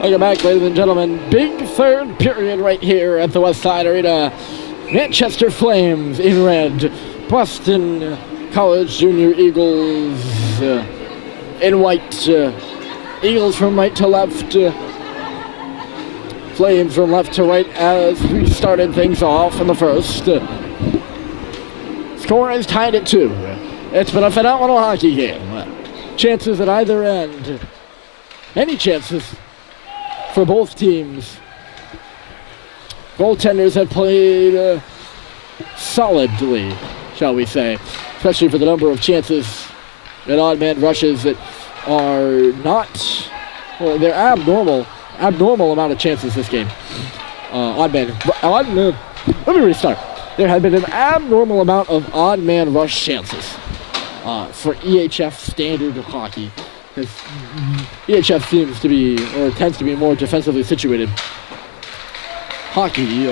Welcome back, ladies and gentlemen. Big third period right here at the Westside Arena. Manchester Flames in red. Boston College Junior Eagles in white. Eagles from right to left. Flames from left to right as we started things off in the first. Score is tied at 2. It's been a phenomenal hockey game. Chances at either end. Any chances for both teams. Goaltenders have played solidly, shall we say, especially for the number of chances and odd man rushes that are not, well, they're abnormal amount of chances this game. Let me restart. There have been an abnormal amount of odd man rush chances for EHF standard hockey. Because EHF seems to be, or tends to be, more defensively situated hockey.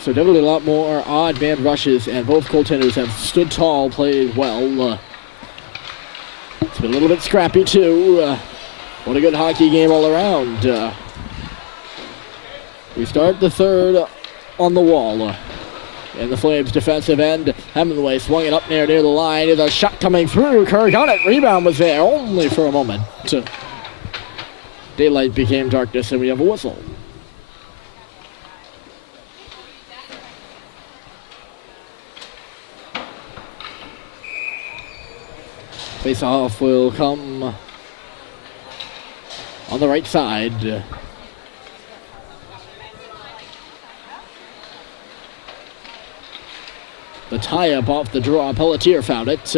So definitely a lot more odd man rushes, and both goaltenders have stood tall, played well. It's been a little bit scrappy too. What a good hockey game all around. We start the third on the wall. And the Flames defensive end, Hemingway swung it up near the line. There's a shot coming through. Kerr got it. Rebound was there only for a moment. Daylight became darkness and we have a whistle. Face-off will come on the right side. The tie-up off the draw. Pelletier found it.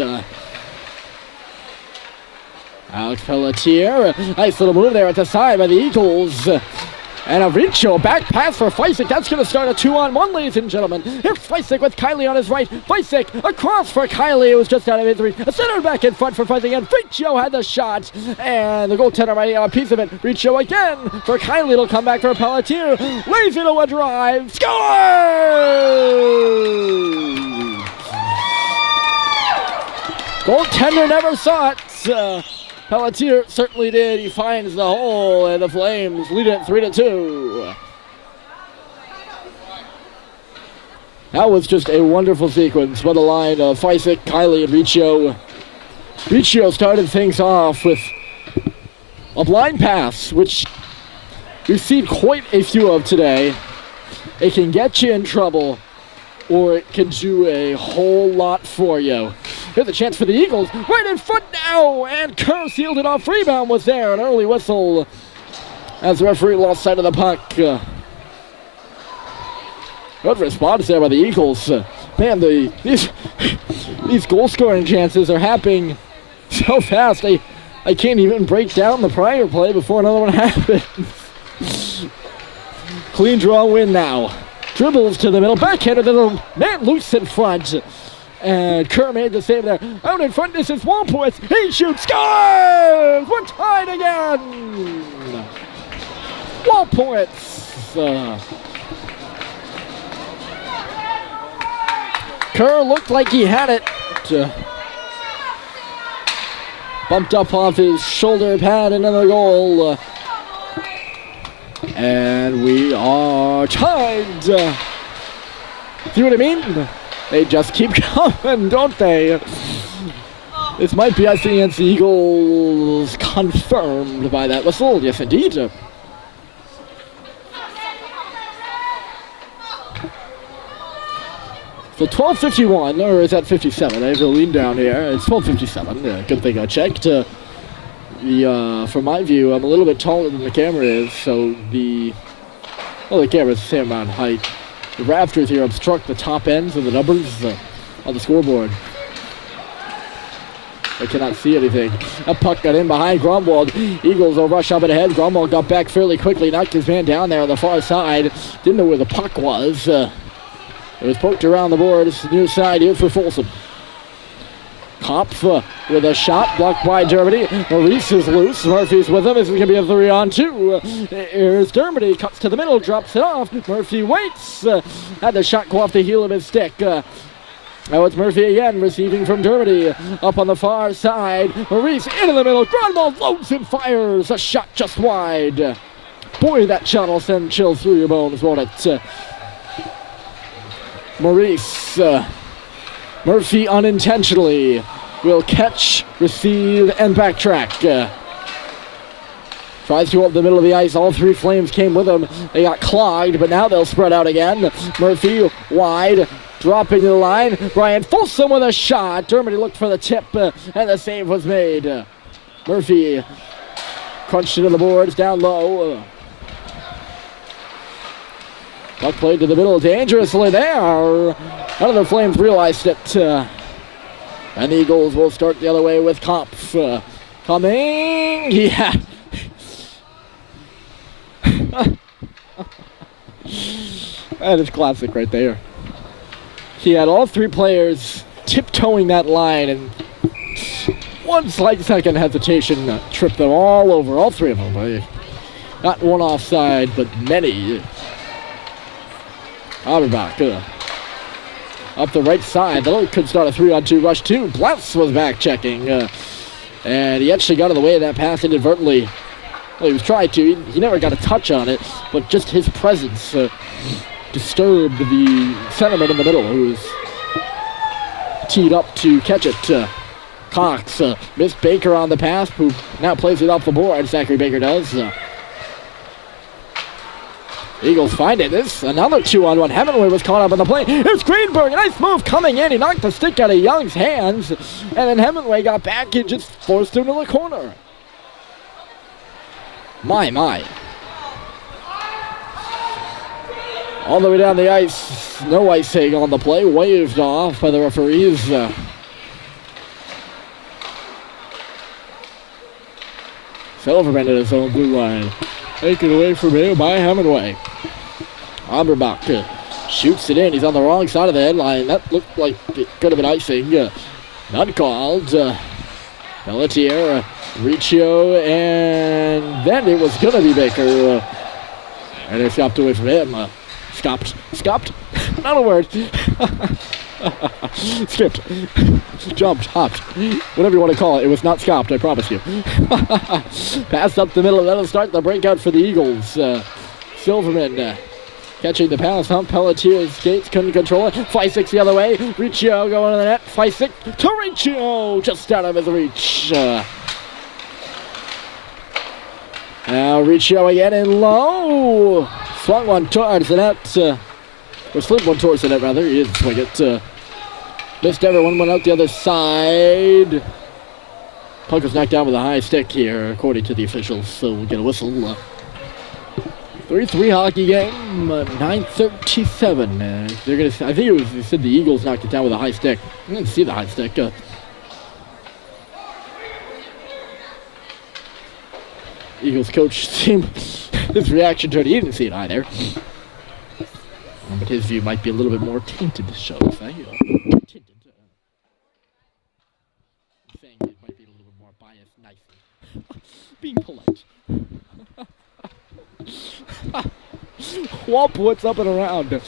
Alex Pelletier. Nice little move there at the side by the Eagles. And a Richo back pass for Feisik. That's going to start a 2-on-1, ladies and gentlemen. Here's Feisik with Kylie on his right. Feisik across for Kylie. It was just out of mid-three. A center back in front for Feisik. And Richo had the shot. And the goaltender might have a piece of it. Richo again for Kylie. It'll come back for Pelletier. Lays into a drive. Score! Goaltender never saw it. Pelletier certainly did. He finds the hole, and the Flames lead it 3-2. That was just a wonderful sequence. What a line of Feisik, Kylie, and Richo. Richo started things off with a blind pass, which we've seen quite a few of today. It can get you in trouble, or it can do a whole lot for you. Here's a chance for the Eagles, right in front now, and Kerr sealed it off. Rebound was there, an early whistle as the referee lost sight of the puck. Good response there by the Eagles. Man, these goal-scoring chances are happening so fast, I can't even break down the prior play before another one happens. Clean draw win now. Dribbles to the middle, backhanded to the man loose in front. And Kerr made the save there. Out in front, this is Walport. He shoots, scores! We're tied again! Walport. Kerr looked like he had it. Bumped up off his shoulder pad, another goal. And we are tied. See what I mean? They just keep coming, don't they? This might be us against the Eagles, confirmed by that whistle. Yes, indeed. So 12:51, or is that 57? I have to lean down here. It's 12:57. Yeah, good thing I checked. From my view, I'm a little bit taller than the camera is, so the camera's the same amount of height. The rafters here obstruct the top ends of the numbers on the scoreboard. I cannot see anything. A puck got in behind Gromwald. Eagles will rush up and ahead. Gromwald got back fairly quickly, knocked his man down there on the far side. Didn't know where the puck was. It was poked around the boards, near side here for Folsom. Kopf with a shot blocked by Dermody. Maurice is loose. Murphy's with him. This is going to be a 3-on-2. Here's Dermody. Cuts to the middle. Drops it off. Murphy waits. Had the shot go off the heel of his stick. Now it's Murphy again, receiving from Dermody. Up on the far side. Maurice into the middle. Grunwald loads and fires. A shot just wide. Boy, that shot will send chills through your bones, won't it? Maurice. Murphy unintentionally will catch, receive, and backtrack. Tries to go up the middle of the ice. All three Flames came with him. They got clogged, but now they'll spread out again. Murphy wide. Dropping to the line. Brian Folsom with a shot. Dermody looked for the tip, and the save was made. Murphy crunched into the boards down low. Puck played to the middle dangerously there. None of the Flames realized it. And the Eagles will start the other way with Kopf. Coming. Yeah. That is classic right there. He had all three players tiptoeing that line, and one slight second hesitation tripped them all over, all three of them. Not one offside, but many. Auerbach up the right side. They could start a 3-on-2 rush too. Bless was back checking, and he actually got in the way of that pass inadvertently. Well, he was trying to. He never got a touch on it, but just his presence disturbed the centerman in the middle, who was teed up to catch it. Cox missed Baker on the pass, who now plays it off the board. Zachary Baker does. Eagles find it. This another 2-on-1. Hemingway was caught up in the play. It's Greenberg. Nice move coming in. He knocked the stick out of Young's hands, and then Hemingway got back and just forced him to the corner. My. All the way down the ice. No icing on the play. Waved off by the referees. Silverman at his own blue line. Taken away from him by Hemingway. Auerbach shoots it in. He's on the wrong side of the headline. That looked like it could have been icing. Not called. Pelletier, Riccio, and then it was going to be Baker. And they stopped away from him. Scopped. Not a word. Skipped. Jumped. Hopped. Whatever you want to call it. It was not scopped, I promise you. Pass up the middle. That'll start the breakout for the Eagles. Silverman catching the pass. Pelletier's skates couldn't control it. 5-6 the other way. Riccio going to the net. 5-6 to Riccio. Just out of his reach. Now Riccio again in low. Swung one towards the net. Or slid one towards the net, rather. He didn't swing it. Missed everyone. Went out the other side. Puck was knocked down with a high stick here, according to the officials. So we'll get a whistle. 3-3 hockey game. 9:37. They're gonna. I think it was. They said the Eagles knocked it down with a high stick. I didn't see the high stick. Eagles coach seemed his reaction to it. He didn't see it either. But his view might be a little bit more tainted, shall we say. Tinted. Saying it might be a little bit more biased, nice. Being polite. Wallpoint's up and around.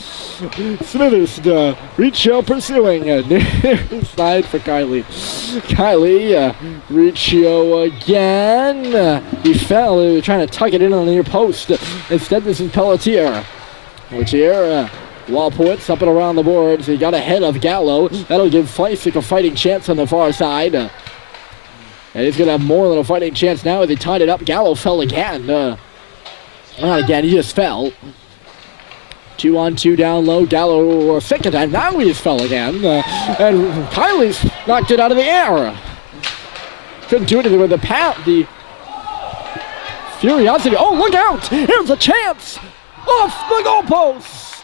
Smithers, Riccio pursuing. Near side for Kylie. Riccio again. He fell. He was trying to tuck it in on the near post. Instead, this is Pelletier. Pelletier, Wallpoint's up and around the boards. He got ahead of Gallo. That'll give Fleisig a fighting chance on the far side. And he's going to have more than a fighting chance now as he tied it up. Gallo fell again. Not again, he just fell. 2-on-2 down low. Gallo a second time. Now he just fell again. And Kylie's knocked it out of the air. Couldn't do anything with the the Furiosity. Oh, look out! Here's a chance! Off the goalpost!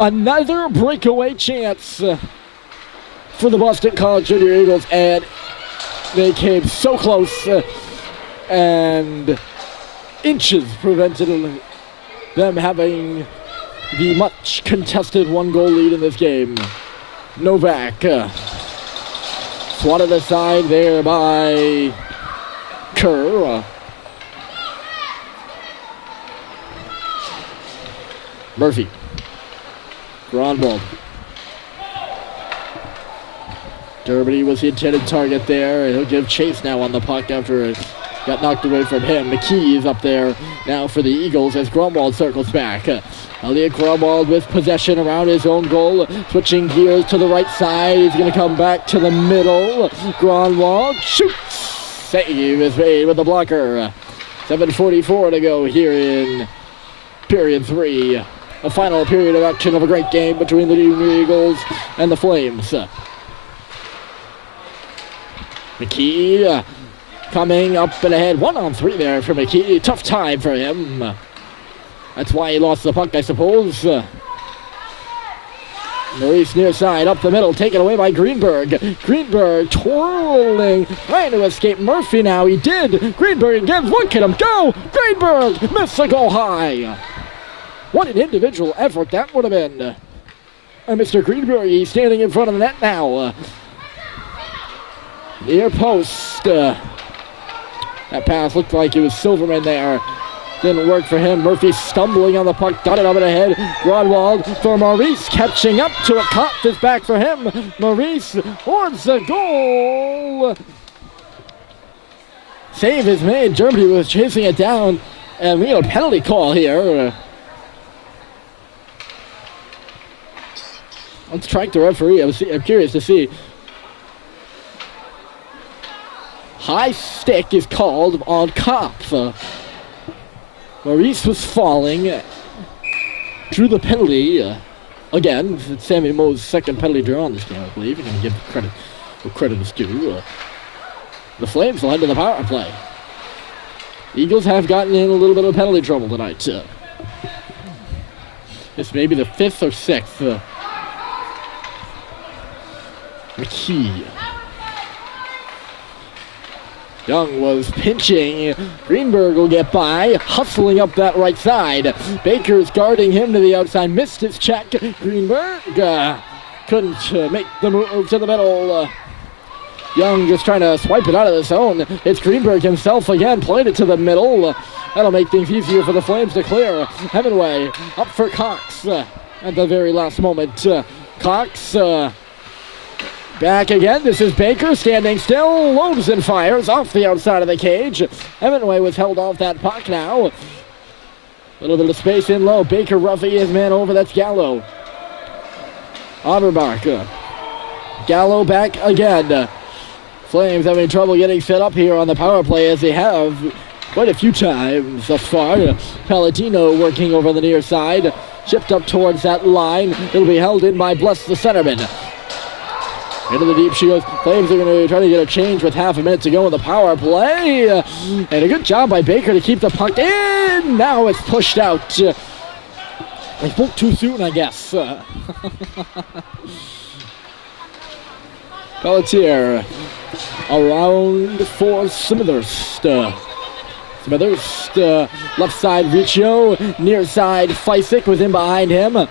Another breakaway chance for the Boston College Junior Eagles, and they came so close and inches prevented them having the much contested one-goal lead in this game. Novak swatted aside there by Kerr. Murphy Gronwald. Derby was the intended target there. He'll give chase now on the puck after it got knocked away from him. McKee is up there now for the Eagles as Grunwald circles back. Elliot Grunwald with possession around his own goal. Switching gears to the right side. He's going to come back to the middle. Grunwald shoots. Save is made with the blocker. 7:44 to go here in period 3. A final period of action of a great game between the New Eagles and the Flames. McKee coming up and ahead. 1-on-3 there for McKee. Tough time for him. That's why he lost the puck, I suppose. Maurice near side, up the middle, taken away by Greenberg. Greenberg twirling, trying to escape Murphy now. He did. Greenberg again, look at him go. Greenberg missed the goal high. What an individual effort that would have been. And Mr. Greenberg, he's standing in front of the net now. Near post. That pass looked like it was Silverman there. Didn't work for him. Murphy stumbling on the puck, got it up and ahead. Gronwald for Maurice, catching up to it. Kopp is back for him. Maurice wants a goal. Save is made. Germany was chasing it down. And we have a penalty call here. Let's track the referee. I'm curious to see. High stick is called on Kopp. Maurice was falling, drew the penalty. Again, it's Sammy Moe's second penalty draw on this game, I believe. You can give credit where credit is due. The Flames will head to the power play. Eagles have gotten in a little bit of penalty trouble tonight. This may be the 5th or 6th. McKee. Young was pinching. Greenberg will get by, hustling up that right side. Baker's guarding him to the outside, missed his check. Greenberg couldn't make the move to the middle. Young just trying to swipe it out of the zone. It's Greenberg himself again, played it to the middle. That'll make things easier for the Flames to clear. Hemingway up for Cox at the very last moment. Cox back again. This is Baker standing still. Loads and fires off the outside of the cage. Hemingway was held off that puck now. A little bit of space in low. Baker roughing his man over. That's Gallo. Auerbach. Gallo back again. Flames having trouble getting set up here on the power play as they have quite a few times thus far. Palladino working over the near side. Chipped up towards that line. It'll be held in by Bless the centerman. Into the deep shield. Flames are going to try to get a change with half a minute to go in the power play. And a good job by Baker to keep the puck in. Now it's pushed out. I spoke too soon, I guess. Pelletier around for Smithers. Smithers, left side Riccio. Near side Fysick was in behind him.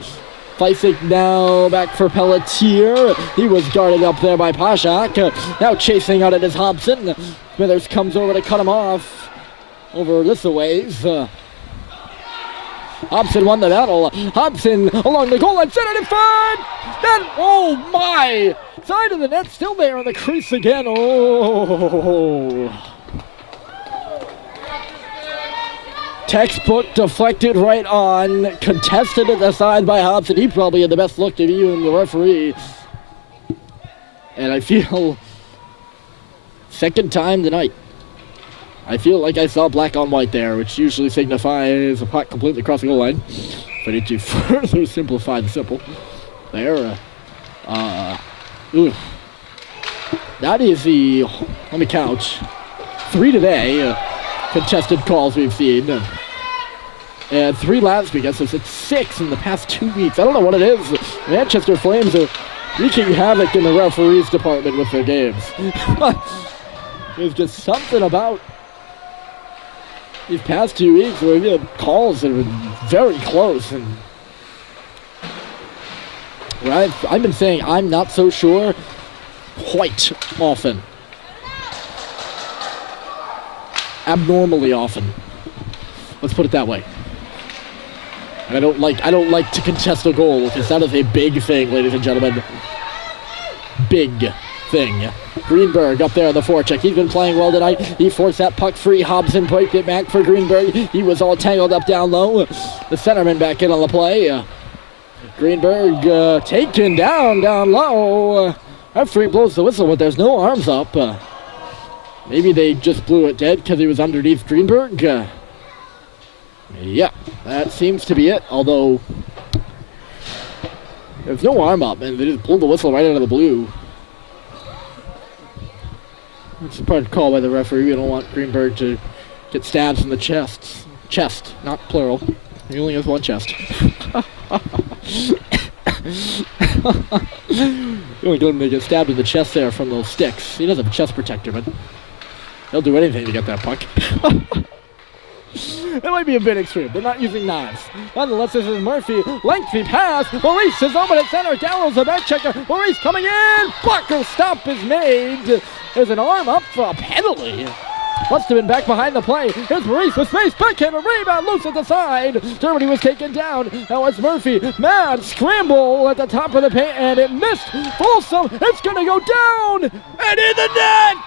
Fysick now back for Pelletier. He was guarded up there by Pashak. Now chasing out it is Hobson. Smithers comes over to cut him off. Over this a ways. Hobson won the battle. Hobson along the goal line, centered in front. Then, oh my! Side of the net, still there in the crease again. Oh! Textbook deflected right on, contested at the side by Hobson. He probably had the best look to you and the referee. And I feel, second time tonight, I feel like I saw black on white there, which usually signifies a puck completely across the goal line. But I need to further simplify the simple. There. That is the, let me count, 3 today. Contested calls we've seen. And 3 last week, so it's 6 in the past 2 weeks. I don't know what it is. Manchester Flames are wreaking havoc in the referees department with their games. There's just something about these past 2 weeks where we had calls that have been very close. And where I've been saying I'm not so sure quite often. Abnormally often. Let's put it that way. I don't like to contest a goal, because that is a big thing, ladies and gentlemen. Big thing. Greenberg up there on the forecheck. He's been playing well tonight. He forced that puck free. Hobson piped it back for Greenberg. He was all tangled up down low. The centerman back in on the play. Greenberg taken down low. Referee blows the whistle, but there's no arms up. Maybe they just blew it dead because he was underneath Greenberg. Yeah, that seems to be it, although there's no arm up, and they just blew the whistle right out of the blue. It's a part call by the referee. We don't want Greenberg to get stabs in the chest. Chest, not plural. He only has one chest. You only don't get stabbed in the chest there from those sticks. He doesn't have a chest protector, but he'll do anything to get that puck. That might be a bit extreme. They're not using knives. Nonetheless, this is Murphy. Lengthy pass. Maurice is open at center. Gallows the back checker. Maurice coming in. Blocker stop is made. There's an arm up for a penalty. Must have been back behind the play. Here's Maurice with space. Backhand, a rebound, loose at the side. Germany was taken down. Now it's Murphy. Mad scramble at the top of the paint, and it missed. Folsom. It's going to go down and in the net.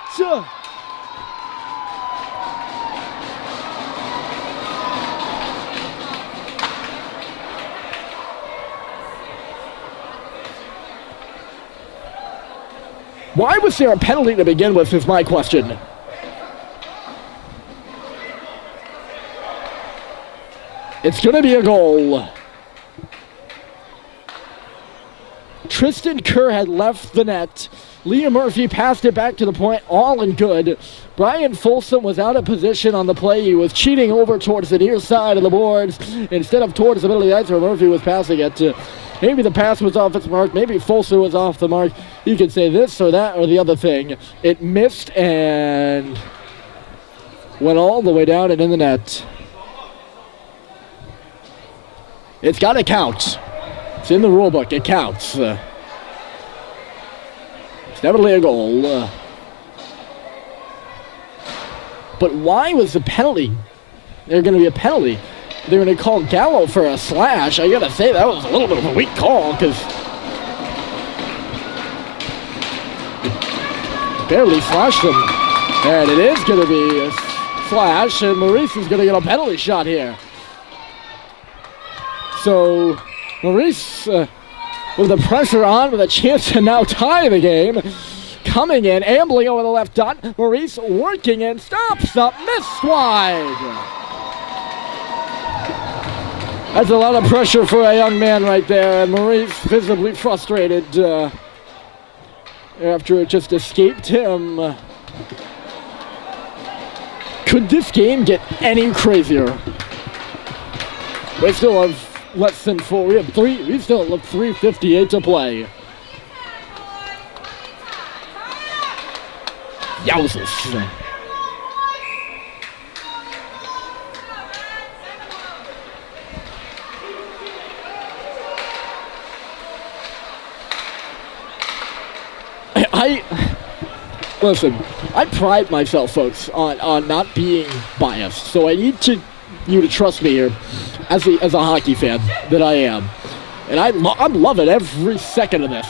Why was there a penalty to begin with is my question. It's going to be a goal. Tristan Kerr had left the net. Liam Murphy passed it back to the point, all in good. Brian Folsom was out of position on the play. He was cheating over towards the near side of the boards instead of towards the middle of the ice where Murphy was passing it. Maybe the pass was off its mark. Maybe Folsom was off the mark. You could say this or that or the other thing. It missed and went all the way down and in the net. It's got to count. It's in the rule book. It counts. It's definitely a goal. But why was the penalty? There's going to be a penalty. They're going to call Gallo for a slash. I got to say, that was a little bit of a weak call because barely slashed him. And it is going to be a slash, and Maurice is going to get a penalty shot here. So Maurice with the pressure on with a chance to now tie the game. Coming in, ambling over the left dot. Maurice working in, stops up, missed wide. That's a lot of pressure for a young man right there, and Maurice visibly frustrated after it just escaped him. Could this game get any crazier? We still have less than four. We still have 3:58 to play. Yowzers. Listen, I pride myself, folks, on not being biased. So I need you to trust me here as a hockey fan that I am. And I'm loving every second of this.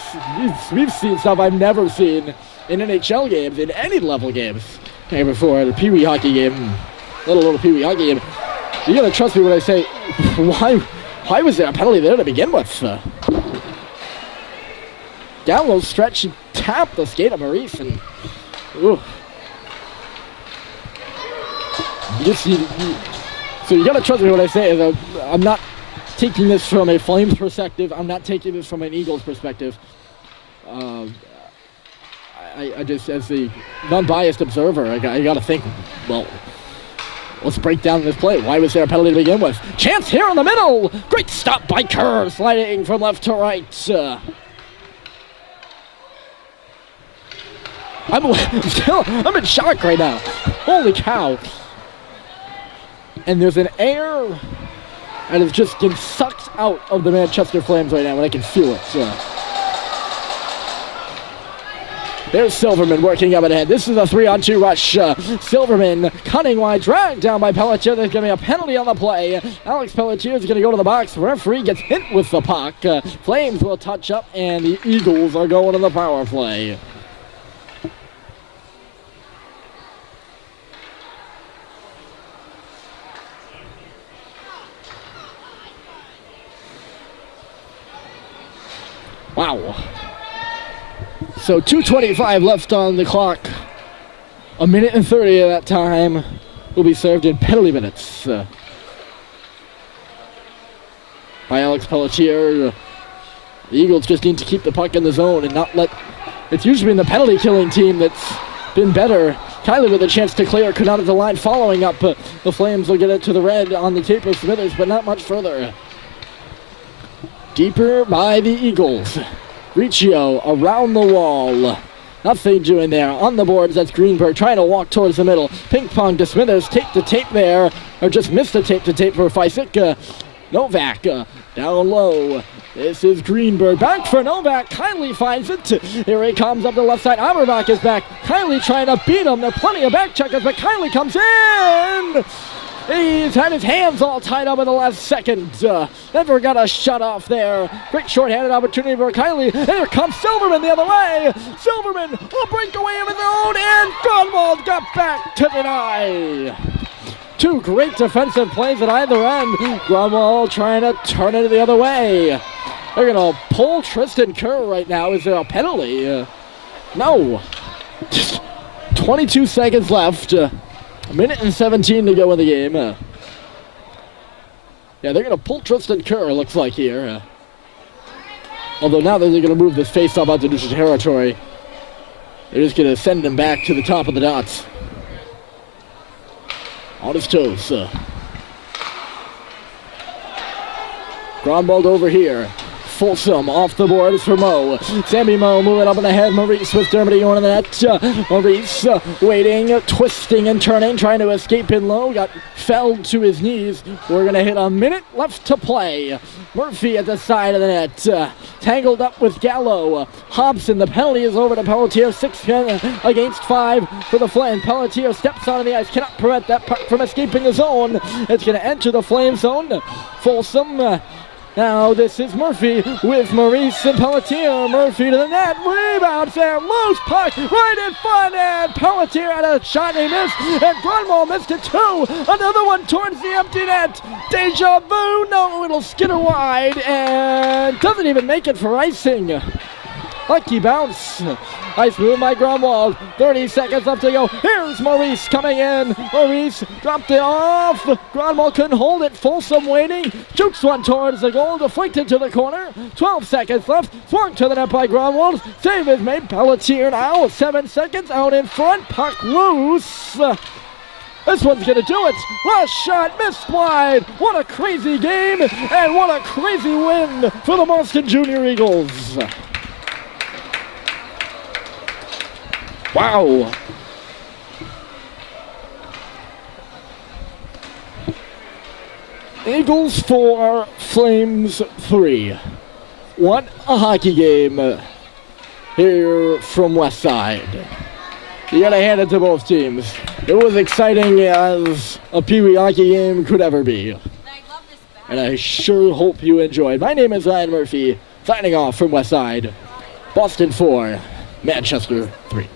We've seen stuff I've never seen in NHL games, in any level games. Hey, before the PeeWee hockey game, little PeeWee hockey game. You gotta trust me when I say, why was there a penalty there to begin with? Down low stretch, he tapped the skate of Maurice, and ooh. So you gotta trust me when I say is I'm not taking this from a Flames perspective. I'm not taking this from an Eagles perspective. I just, as the non-biased observer, I gotta think, well, let's break down this play. Why was there a penalty to begin with? Chance here in the middle! Great stop by Kerr, sliding from left to right. I'm in shock right now. Holy cow. And there's an air that is just getting sucked out of the Manchester Flames right now, and I can feel it. There's Silverman working up ahead. This is a 3-on-2 rush. Silverman cutting wide, dragged down by Pelletier. There's going to be a penalty on the play. Alex Pelletier is going to go to the box. Referee gets hit with the puck. Flames will touch up, and the Eagles are going to the power play. Wow. So 2:25 left on the clock. A minute and 30 of that time will be served in penalty minutes by Alex Pelletier. The Eagles just need to keep the puck in the zone and not let... It's usually been the penalty killing team that's been better. Kylie with a chance to clear, could not at the line following up. The Flames will get it to the red on the tape of Smithers, but not much further. Deeper by the Eagles. Riccio around the wall. Nothing doing there. On the boards, that's Greenberg trying to walk towards the middle. Ping pong to Smithers. Tape to tape there. Or just missed the tape to tape for Fysick. Novak down low. This is Greenberg. Back for Novak. Kylie finds it. Here he comes up the left side. Aberbach is back. Kylie trying to beat him. There are plenty of back checkers, but Kylie comes in. He's had his hands all tied up in the last second. Never got a shut off there. Great short-handed opportunity for Kylie. Here comes Silverman the other way. Silverman will break away of his own, and Grunwald got back to deny. Two great defensive plays at either end. Grunwald trying to turn it the other way. They're going to pull Tristan Kerr right now. Is there a penalty? No. Just 22 seconds left. A minute and 17 to go in the game. Yeah, they're going to pull Tristan Kerr, looks like here. Although now that they're going to move this face-off out to neutral territory, they're just going to send him back to the top of the dots. On his toes. Grunwald over here. Folsom off the boards for Moe. Sammy Moe moving up in the head. Maurice with Dermody going to the net. Maurice waiting, twisting and turning, trying to escape in low. Got felled to his knees. We're going to hit a minute left to play. Murphy at the side of the net. Tangled up with Gallo. Hobson, the penalty is over to Pelletier. 6 against 5 for the Flames. Pelletier steps onto the ice. Cannot prevent that puck from escaping the zone. It's going to enter the Flame zone. Folsom. Now this is Murphy with Maurice and Pelletier. Murphy to the net, rebounds there, loose puck right in front, and Pelletier had a shot and he missed, and Grunwald missed it too. Another one towards the empty net. Deja vu, no, it'll skitter wide, and doesn't even make it for icing. Lucky bounce. Nice move by Grunwald. 30 seconds left to go. Here's Maurice coming in. Maurice dropped it off. Grunwald couldn't hold it. Folsom waiting. Shoots one towards the goal. Deflected to the corner. 12 seconds left. Swung to the net by Grunwald. Save is made. Pelletier now. 7 seconds out in front. Puck loose. This one's going to do it. Last shot missed wide. What a crazy game. And what a crazy win for the Boston Junior Eagles. Wow. Eagles 4, Flames 3. What a hockey game here from Westside. You gotta hand it to both teams. It was exciting as a PeeWee hockey game could ever be. And I sure hope you enjoyed. My name is Ryan Murphy, signing off from Westside. Boston 4, Manchester 3.